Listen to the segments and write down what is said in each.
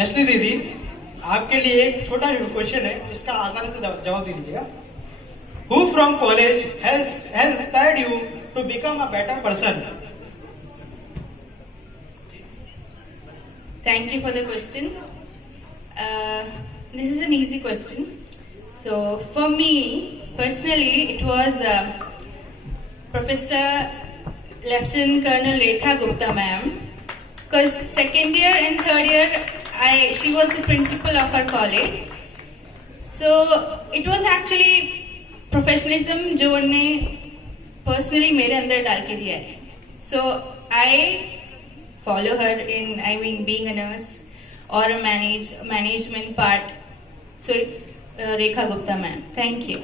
ऐश्वर्य दीदी, आपके लिए एक छोटा क्वेश्चन है, इसका आसानी से जवाब दे दीजिएगा। Who from college has inspired you to become a better person? Thank you for the question. This is an easy question. So for me personally, it was Professor Lieutenant Colonel Rekha Gupta ma'am. Because second year and third year, she was the principal of our college. So it was actually professionalism जो उन्होंने personally मेरे अंदर डाल के दिया है. So I follow her in being a nurse or a management part. So it's Rekha Gupta ma'am. Thank you.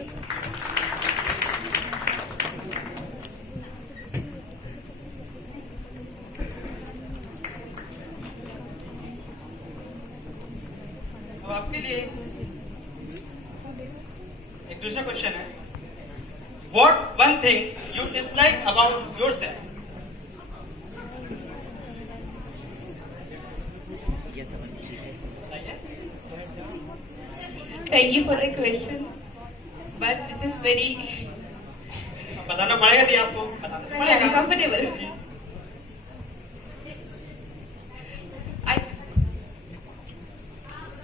अब आपके लिए एक दूसरा क्वेश्चन है। What one thing you dislike about yourself? Thank you for the question. But this is very बताना पड़ेगा दी आपको, बताना पड़ेगा। uncomfortable.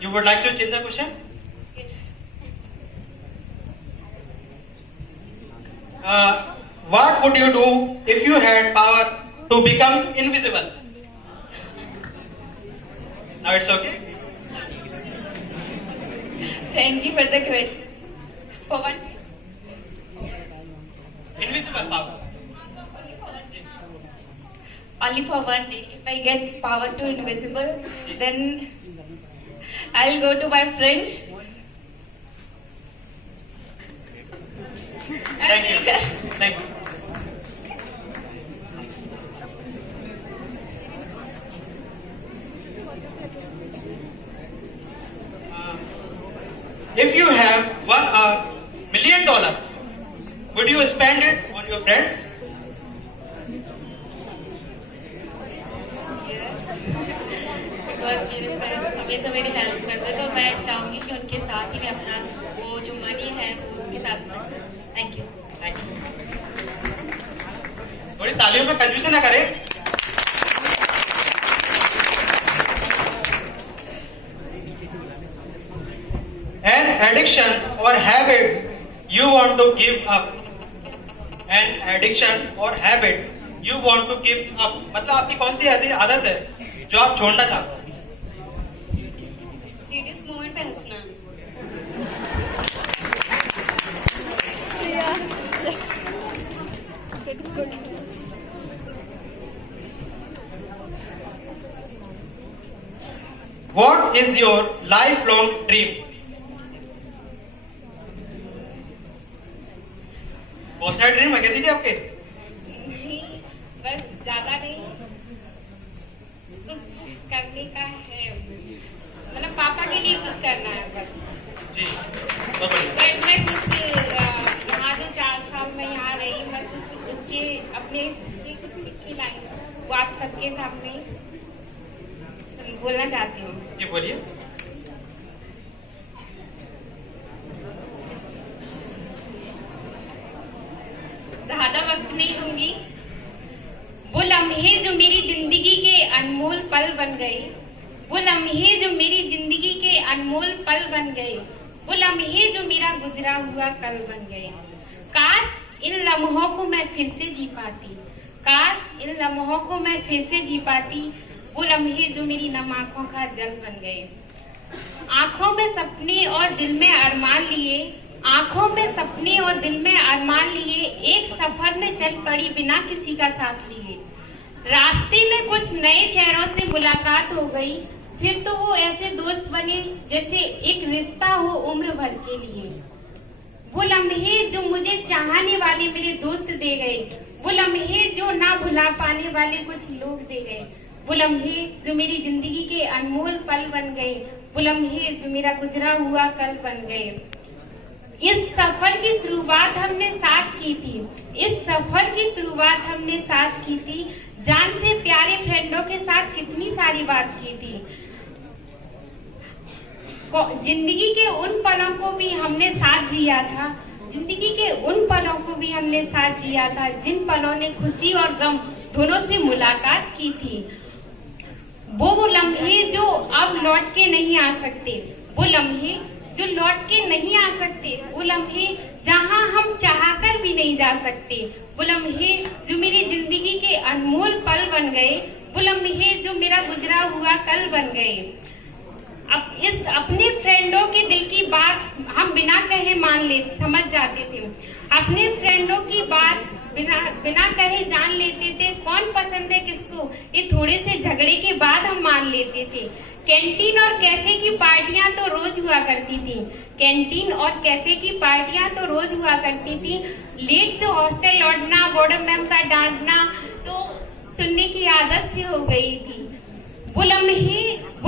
You would like to change the question? Yes. What would you do if you had power to become invisible? Now it's okay. Thank you for the question. For what? Invisible power. Only for one day. If I get power to invisible, then I'll go to my friends. Thank you. Thank you. If you have $1 million, would you spend it on your friends? Because मेरे friends हमेशा मेरी हेल्प करते, तो मैं चाहूंगी कि उनके साथ ही मैं अपना वो जो मनी है वो उनके साथ spend करूं. Thank you. Thank you. थोड़ी तालियों में कंजूसी ना करें. An addiction or habit you want to give up. An addiction or habit you want to give up. मतलब आपकी कौन सी आदत है जो आप छोड़ना चाहते हो? Serious moment पे हंसना. What is your lifelong dream? बहुत सारे ड्रीम है क्या दीदी आपके? नहीं, बस ज्यादा नहीं, कुछ करने का है, मतलब पापा के लिए कुछ करना है बस. जी, बहुत बढ़िया. बट मैं कुछ यहाँ जो 4 साल में यहाँ रही, मैं कुछ उससे अपने कुछ लिखी लाइन वो आप सबके सामने बोलना चाहती हूँ. जी बोलिए. ज्यादा वक्त नहीं लूंगी. वो लम्हे जो मेरी जिंदगी के अनमोल पल बन गए, वो लम्हे जो मेरी जिंदगी के अनमोल पल बन गए, वो लम्हे जो मेरा गुजरा हुआ कल बन गए. काश इन लम्हों को मैं फिर से जी पाती, काश इन लम्हों को मैं फिर से जी पाती, वो लम्हे जो मेरी नम आंखों का जल बन गए. आंखों में सपने और दिल में अरमान लिए, आंखों में सपने और दिल में अरमान लिए, एक सफर में चल पड़ी बिना किसी का साथ लिए. रास्ते में कुछ नए चेहरों से मुलाकात हो गई, फिर तो वो ऐसे दोस्त बने जैसे एक रिश्ता हो उम्र भर के लिए. वो लम्हे जो मुझे चाहने वाले मेरे दोस्त दे गए, वो लम्हे जो ना भुला पाने वाले कुछ लोग दे गए, वो लम्हे जो मेरी जिंदगी के अनमोल पल बन गए, वो लम्हे जो मेरा गुजरा हुआ कल बन गए. इस सफर की शुरुआत हमने साथ की थी, इस सफर की शुरुआत हमने साथ की थी, जान से प्यारे फ्रेंडों के साथ कितनी सारी बात की थी. जिंदगी के उन पलों को भी हमने साथ जिया था, जिंदगी के उन पलों को भी हमने साथ जिया था जिन पलों ने खुशी और गम दोनों से मुलाकात की थी। वो लम्हे जो अब लौट के नहीं आ सकते, वो लम्हे जो लौट के नहीं आ सकते, वो लम्हे जहां हम चाहकर भी नहीं जा सकते, वो लम्हे जो मेरी जिंदगी के अनमोल पल बन गए, वो लम्हे जो मेरा गुजरा हुआ कल बन गए। अब इस अपने फ्रेंडों के दिल की बात हम बिना कहे समझ जाते थे, अपने फ्रेंडों की बात बिना कहे जान लेते थे, कौन पसंद है किसको ये थोड़े से झगड़े के बाद हम मान लेते थे। कैंटीन और कैफे की पार्टियां तो रोज हुआ करती थी, कैंटीन और कैफे की पार्टियां तो रोज हुआ करती थी। लेट से हॉस्टल लौटना, वार्डन मैम का डांटना तो सुनने की आदत से हो गई थी। वो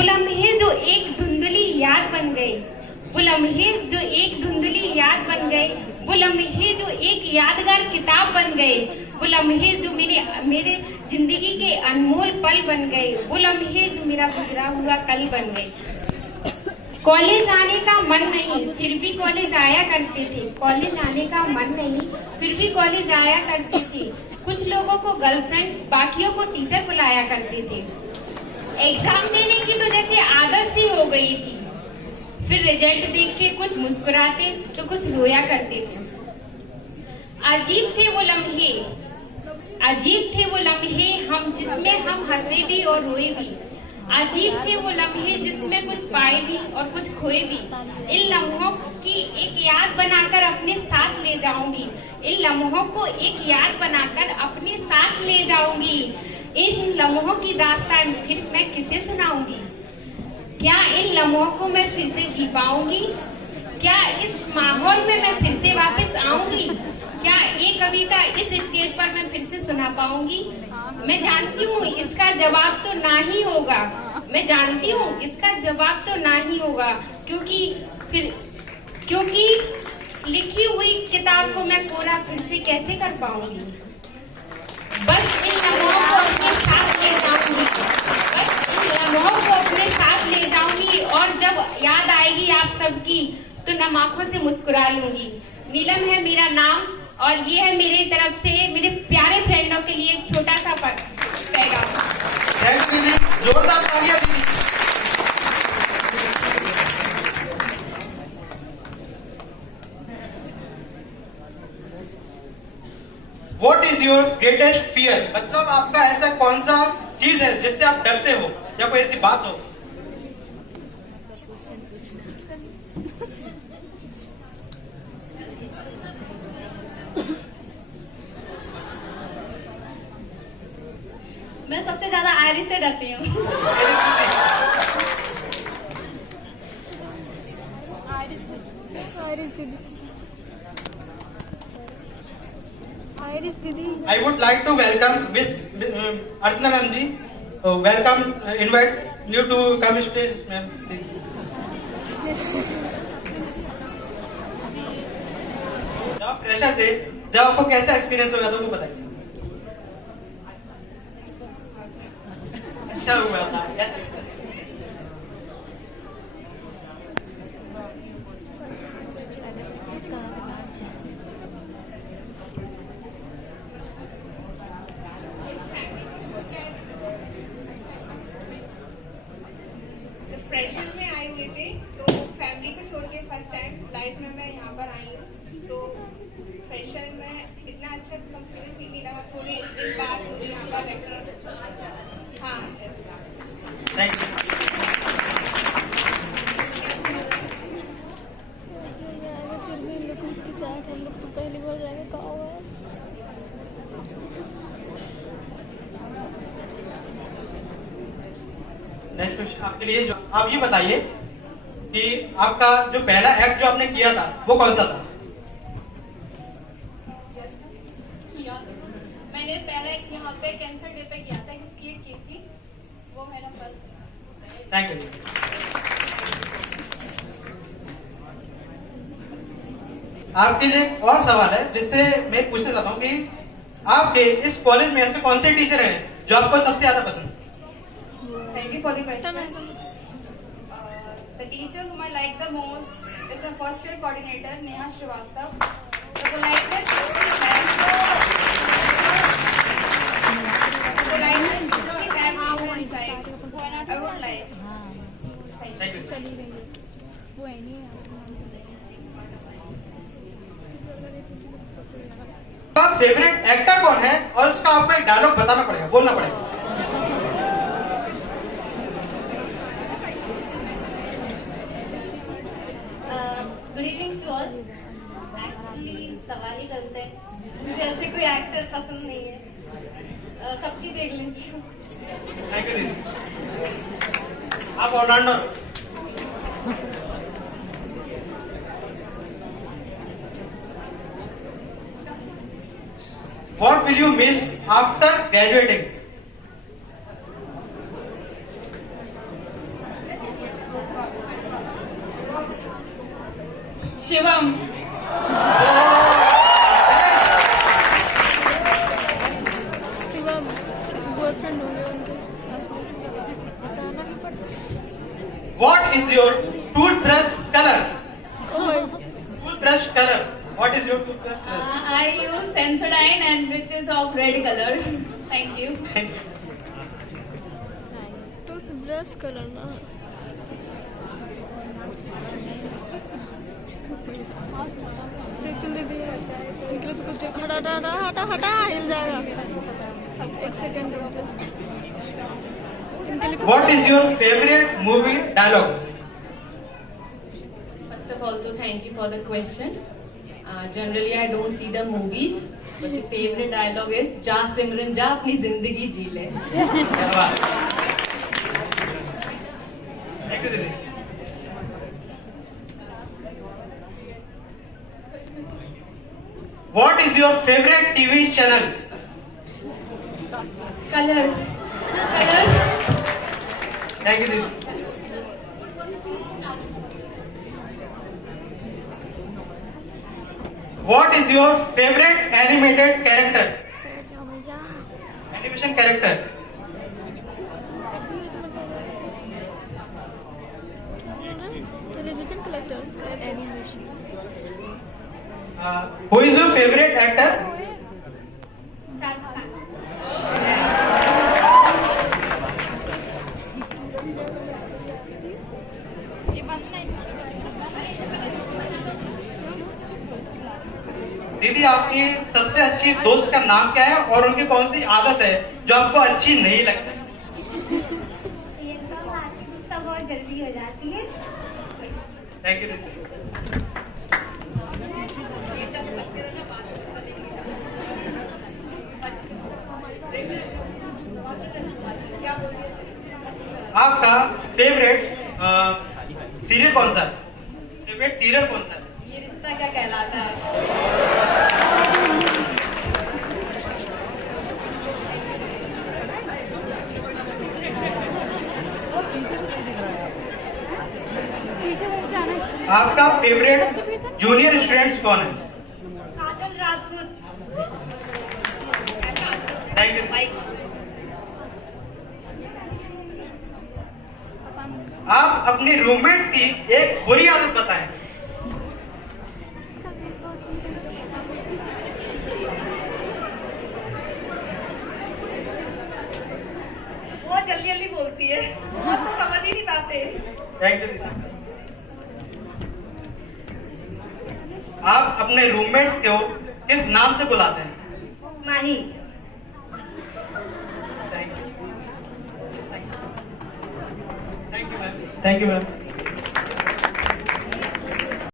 लम्हे जो एक धुंधली याद बन गए, वो लम्हे जो एक धुंधली याद बन गए, वो लम्हे जो एक यादगार किताब बन गए, वो लम्हे जो मेरे जिंदगी के अनमोल पल बन गए, वो लम्हे जो मेरा गुजरा हुआ कल बन गए। कॉलेज आने का मन नहीं फिर भी कॉलेज आया करते थे, कॉलेज आने का मन नहीं फिर भी कॉलेज आया करते थे। कुछ लोगों को गर्लफ्रेंड, बाकियों को टीचर बुलाया करते थे। एग्जाम देने की तो जैसे आदत सी हो गई थी, फिर रिजल्ट देख के कुछ मुस्कुराते तो कुछ रोया करते थे। अजीब थे वो लम्हे, अजीब थे वो लम्हे हम जिसमें हम हंसे भी और रोए भी। अजीब थे वो लम्हे जिसमें कुछ पाए भी और कुछ खोए भी। इन लम्हों की एक याद बनाकर अपने साथ ले जाऊंगी, इन लम्हों को एक याद बनाकर अपने साथ ले जाऊंगी। इन लम्हों की दास्तान फिर मैं किसे सुनाऊंगी? क्या इन लम्हों को मैं फिर से जी पाऊंगी? क्या इस माहौल में मैं फिर से वापस आऊंगी? क्या ये कविता इस स्टेज पर मैं फिर से सुना पाऊंगी? मैं जानती हूँ इसका जवाब तो ना ही होगा, मैं जानती हूँ इसका जवाब तो ना ही होगा, क्योंकि लिखी हुई किताब को मैं पूरा फिर से कैसे कर पाऊंगी? बस इन लम्हों को अपने साथ ले जाऊंगी, बस इन लम्हों को अपने साथ ले जाऊंगी, और जब याद आएगी आप सबकी तो नम आंखों से मुस्कुरा लूंगी। नीलम है मेरा नाम, और ये है मेरी तरफ से मेरे प्यारे फ्रेंडों के लिए एक छोटा सा पैगाम। थैंक यू दीदी, जोरदार तालियां दीजिए। What is your greatest fear? मतलब आपका ऐसा कौन सा चीज है जिससे आप डरते हो, या कोई ऐसी बात हो? मैं सबसे ज्यादा आयरिस से डरती हूँ। आयरिस दीदी। I would like to welcome Miss Archana ma'am ji. Welcome, invite you to come stage, ma'am, please. जब आप फ्रेशर थे, जब आपको कैसा एक्सपीरियंस हुआ था वो बताइए। अच्छा हुआ था, फ्रेशर में आए हुए थे, तो फैमिली को छोड़ के फर्स्ट टाइम लाइफ में मैं यहाँ पर आई हूँ। तो फ्रेशर में इतना अच्छा कंफर्टेबल फील नहीं लगा, थोड़ी दिन बाद मुझे यहाँ पर रखे। हाँ, थैंक यू। उसके साथ हम लोग तो पहली बार जाएंगे, कहा हुआ है। नेक्स्ट क्वेश्चन आपके लिए, जो आप ये बताइए कि आपका जो पहला एक्ट जो आपने किया था वो कौन सा था? मैंने पहले यहाँ पे कैंसर डे पे किया था, एक स्किट की थी, वो मेरा फर्स्ट। Thank you. आपके लिए एक और सवाल है जिससे मैं पूछना चाहता हूँ कि आपके इस कॉलेज में ऐसे कौन से टीचर हैं जो आपको सबसे ज्यादा पसंद? thank you for the question. The teacher whom I like the most is my first year coordinator, Neha Srivastav. The politeness she has inside, I would like. Thank you. आपका फेवरेट एक्टर कौन है और उसका आपको एक डायलॉग बताना पड़ेगा, बोलना पड़ेगा। Good evening to all. Actually सवाल ही करते हैं, मुझे ऐसे कोई एक्टर पसंद नहीं है, सबकी देख लेती हूँ। थैंक यू दीदी। आप allrounder. What will you miss after graduating? Shivam. Shivam boyfriend हो गया उनके क्लासमेट, बताना भी पड़ता। What is your toothbrush color? ओ भाई Toothbrush color. What is your toothbrush color? I use Sensodyne and which is of red color. Thank you. Toothbrush colour ना दीदी निकले तो कुछ हटा हटा हटा हटा हटा हिल जाएगा। एक सेकंड रुक जा। इनके लिए कुछ What is your favorite movie dialogue? First of all, so thank you for the question. Generally, I don't see the movies, but the favorite dialogue is "जा सिमरन जा अपनी जिंदगी जी ले." क्या बात। Thank you दीदी। What is your favorite TV channel? Colors. Colors. Thank you दीदी। What is your favorite animated character? बैठ जाओ भैया। Animation character. Television collector animation. Who is your favorite actor? Shahrukh खान। दीदी आपकी सबसे अच्छी दोस्त का नाम क्या है और उनकी कौन सी आदत है जो आपको अच्छी नहीं लगती? प्रियंका भारती गुस्सा बहुत जल्दी हो जाती है। थैंक यू दीदी। आपका फेवरेट सीरियल कौन सा है? फेवरेट सीरियल कौन सा है? ये रिश्ता क्या कहलाता है? आपका फेवरेट जूनियर स्टूडेंट्स कौन है? काजल राजपूत। Thank you. आप अपने रूममेट्स की एक बुरी आदत बताएं। वो जल्दी जल्दी बोलती है, हम समझ ही नहीं पाते। Thank you. आप अपने रूममेट्स को किस नाम से बुलाते हैं? Mahi. Thank you ma'am. Thank you ma'am.